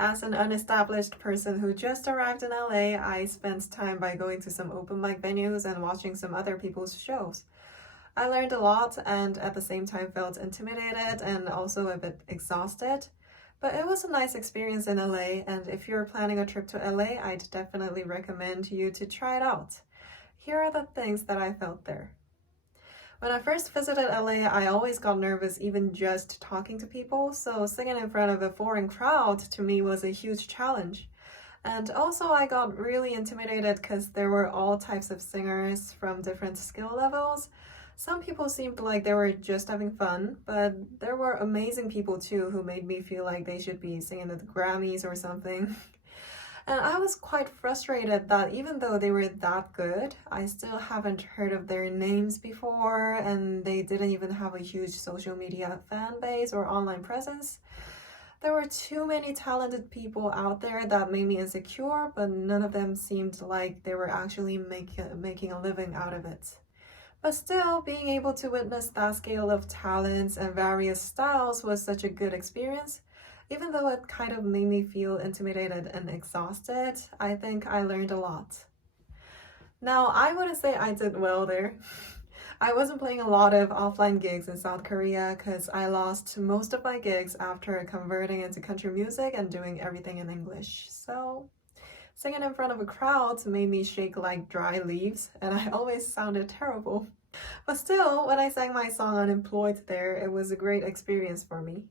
As an unestablished person who just arrived in LA, I spent time by going to some open mic venues and watching some other people's shows. I learned a lot and at the same time felt intimidated and also a bit exhausted. But it was a nice experience in LA, and if you're planning a trip to LA, I'd definitely recommend you to try it out. Here are the things that I felt there. When I first visited LA, I always got nervous even just talking to people, so singing in front of a foreign crowd to me was a huge challenge. And also I got really intimidated because there were all types of singers from different skill levels. Some people seemed like they were just having fun, but there were amazing people too who made me feel like they should be singing at the Grammys or something. And I was quite frustrated that even though they were that good, I still haven't heard of their names before, and they didn't even have a huge social media fan base or online presence. There were too many talented people out there that made me insecure, but none of them seemed like they were actually making a living out of it. But still, being able to witness that scale of talents and various styles was such a good experience. Even though it kind of made me feel intimidated and exhausted, I think I learned a lot. Now, I wouldn't say I did well there. I wasn't playing a lot of offline gigs in South Korea because I lost most of my gigs after converting into country music and doing everything in English. So, singing in front of a crowd made me shake like dry leaves, and I always sounded terrible. But still, when I sang my song Unemployed there, it was a great experience for me.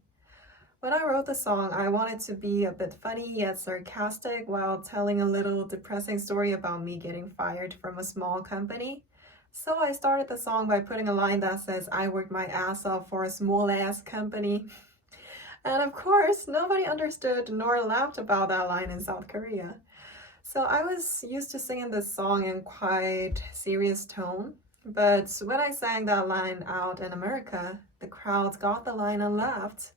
When I wrote the song, I wanted to be a bit funny yet sarcastic while telling a little depressing story about me getting fired from a small company. So I started the song by putting a line that says, I worked my ass off for a small ass company. And of course, nobody understood nor laughed about that line in South Korea. So I was used to singing this song in quite serious tone. But when I sang that line out in America, the crowd got the line and laughed.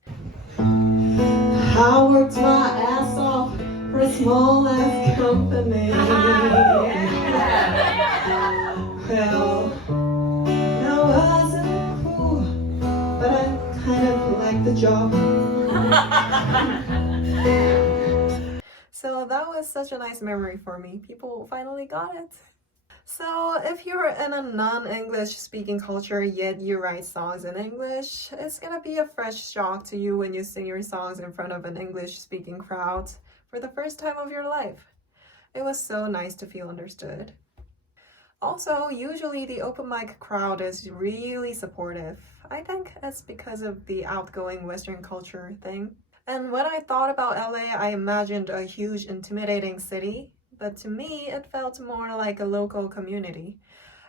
I worked my ass off for a small ass company. Well, that wasn't cool, but I kind of liked the job. So that was such a nice memory for me. People finally got it. So if you're in a non-English speaking culture yet you write songs in English, it's gonna be a fresh shock to you when you sing your songs in front of an English speaking crowd for the first time of your life. It was so nice to feel understood. Also, usually the open mic crowd is really supportive. I think it's because of the outgoing Western culture thing. And when I thought about LA, I imagined a huge intimidating city. But to me, it felt more like a local community.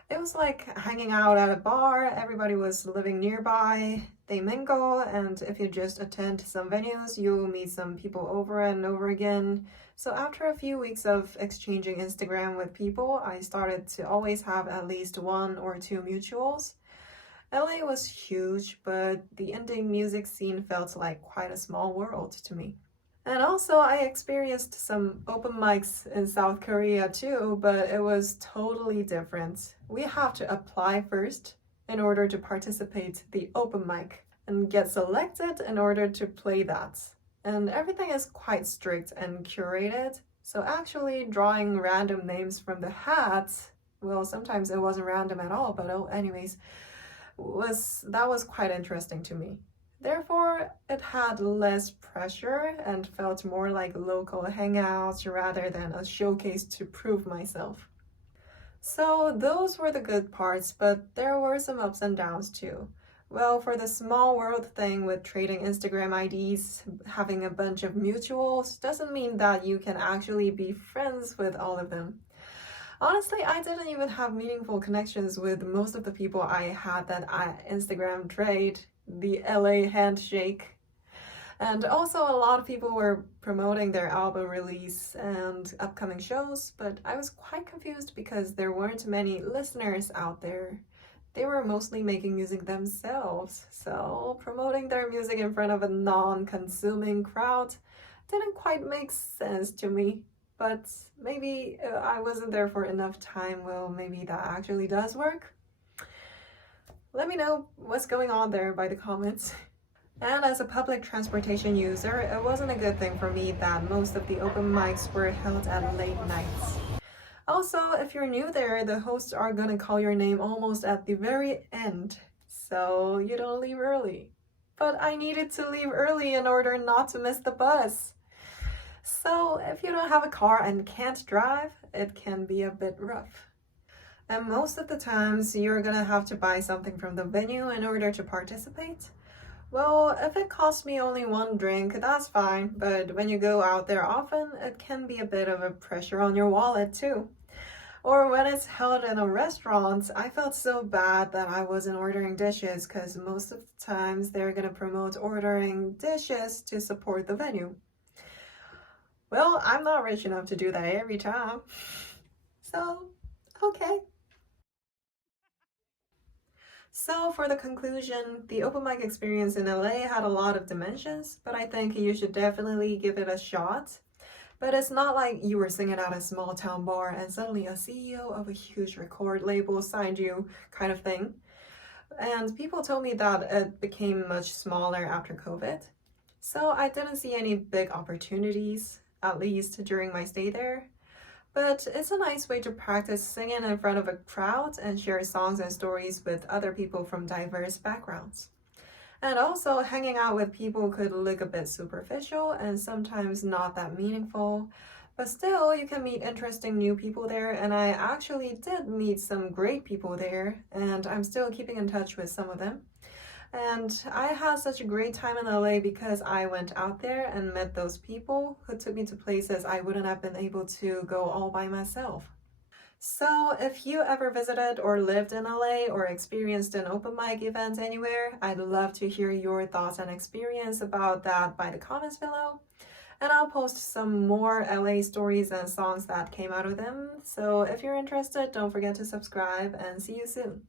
It was like hanging out at a bar, everybody was living nearby, they mingle, and if you just attend some venues, you'll meet some people over and over again. So after a few weeks of exchanging Instagram with people, I started to always have at least one or two mutuals. LA was huge, but the indie music scene felt like quite a small world to me. And also, I experienced some open mics in South Korea too, but it was totally different. We have to apply first in order to participate the open mic and get selected in order to play that. And everything is quite strict and curated. So actually drawing random names from the hat, well, sometimes it wasn't random at all, but anyways, that was quite interesting to me. Therefore, it had less pressure and felt more like local hangouts rather than a showcase to prove myself. So those were the good parts, but there were some ups and downs too. Well, for the small world thing with trading Instagram IDs, having a bunch of mutuals doesn't mean that you can actually be friends with all of them. Honestly, I didn't even have meaningful connections with most of the people I had that Instagram trade, the LA handshake. And also a lot of people were promoting their album release and upcoming shows, but I was quite confused because there weren't many listeners out there. They were mostly making music themselves, so promoting their music in front of a non-consuming crowd didn't quite make sense to me. But maybe I wasn't there for enough time. Well, maybe that actually does work. Let me know what's going on there by the comments. And as a public transportation user, it wasn't a good thing for me that most of the open mics were held at late nights. Also, if you're new there, the hosts are gonna call your name almost at the very end, so you don't leave early. But I needed to leave early in order not to miss the bus. So if you don't have a car and can't drive, it can be a bit rough. And most of the times, you're gonna have to buy something from the venue in order to participate. Well, if it costs me only one drink, that's fine, but when you go out there often, it can be a bit of a pressure on your wallet too. Or when it's held in a restaurant, I felt so bad that I wasn't ordering dishes because most of the times they're gonna promote ordering dishes to support the venue. Well, I'm not rich enough to do that every time. So, okay. So for the conclusion, the open mic experience in LA had a lot of dimensions, but I think you should definitely give it a shot. But it's not like you were singing at a small town bar and suddenly a CEO of a huge record label signed you kind of thing. And people told me that it became much smaller after COVID. So I didn't see any big opportunities, at least during my stay there. But it's a nice way to practice singing in front of a crowd and share songs and stories with other people from diverse backgrounds. And also, hanging out with people could look a bit superficial and sometimes not that meaningful. But still, you can meet interesting new people there, and I actually did meet some great people there, and I'm still keeping in touch with some of them. And I had such a great time in LA because I went out there and met those people who took me to places I wouldn't have been able to go all by myself. So if you ever visited or lived in LA or experienced an open mic event anywhere, I'd love to hear your thoughts and experience about that by the comments below. And I'll post some more LA stories and songs that came out of them. So if you're interested, don't forget to subscribe and see you soon.